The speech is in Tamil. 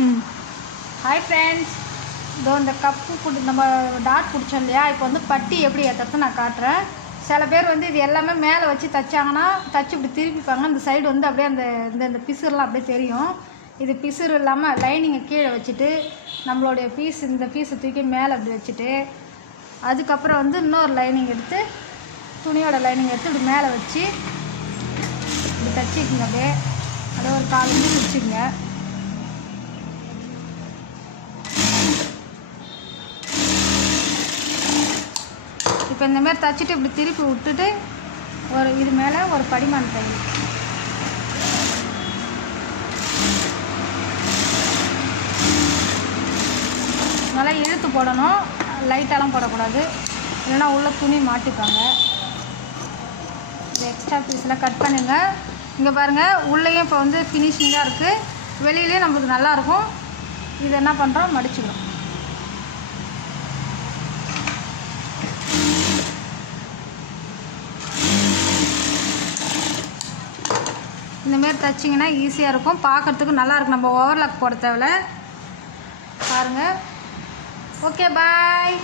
ஹாய் ஃப்ரெண்ட்ஸ், இதோ இந்த கப்பு நம்ம டாட் பிடிச்சோம் இல்லையா, இப்போ வந்து பட்டி எப்படி ஏற்றுறது நான் காட்டுறேன். சில பேர் வந்து இது எல்லாமே மேலே வச்சு தைச்சாங்கன்னா தைச்சி இப்படி திருப்பிப்பாங்க. இந்த சைடு வந்து அப்படியே அந்த இந்த பிசுறுலாம் அப்படியே தெரியும். இது பிசுறு இல்லாமல் லைனிங்கை கீழே வச்சுட்டு நம்மளுடைய இந்த பீஸை தூக்கி மேலே அப்படி வச்சுட்டு அதுக்கப்புறம் வந்து இன்னொரு லைனிங் எடுத்து துணியோட லைனிங் எடுத்து இப்படி மேலே வச்சு இப்படி தைச்சிக்கோங்க. அப்படியே அப்படியே ஒரு 4 இன்ச்சு வச்சுக்கோங்க. இப்போ இந்தமாரி தைச்சிட்டு இப்படி திருப்பி விட்டுட்டு இது மேலே ஒரு படிமான் தையல் நல்லா இழுத்து போடணும், லைட்டாலாம் போடக்கூடாது, இல்லைன்னா உள்ளே துணி மாட்டிப்பாங்க. இது எக்ஸ்ட்ரா பீஸ்லாம் கட் பண்ணுங்க. இங்கே பாருங்கள், உள்ளேயும் இப்போ வந்து ஃபினிஷிங்காக இருக்குது, வெளியிலேயும் நம்மளுக்கு நல்லாயிருக்கும். இது என்ன பண்ணுறோம், மடிச்சுக்கிறோம். இந்தமாரி தைச்சிங்கன்னா ஈஸியாக இருக்கும், பார்க்குறதுக்கு நல்லாயிருக்கும். நம்ம ஓவர்லாக் போட தேவையில்ல. பாருங்கள். ஓகே, பாய்.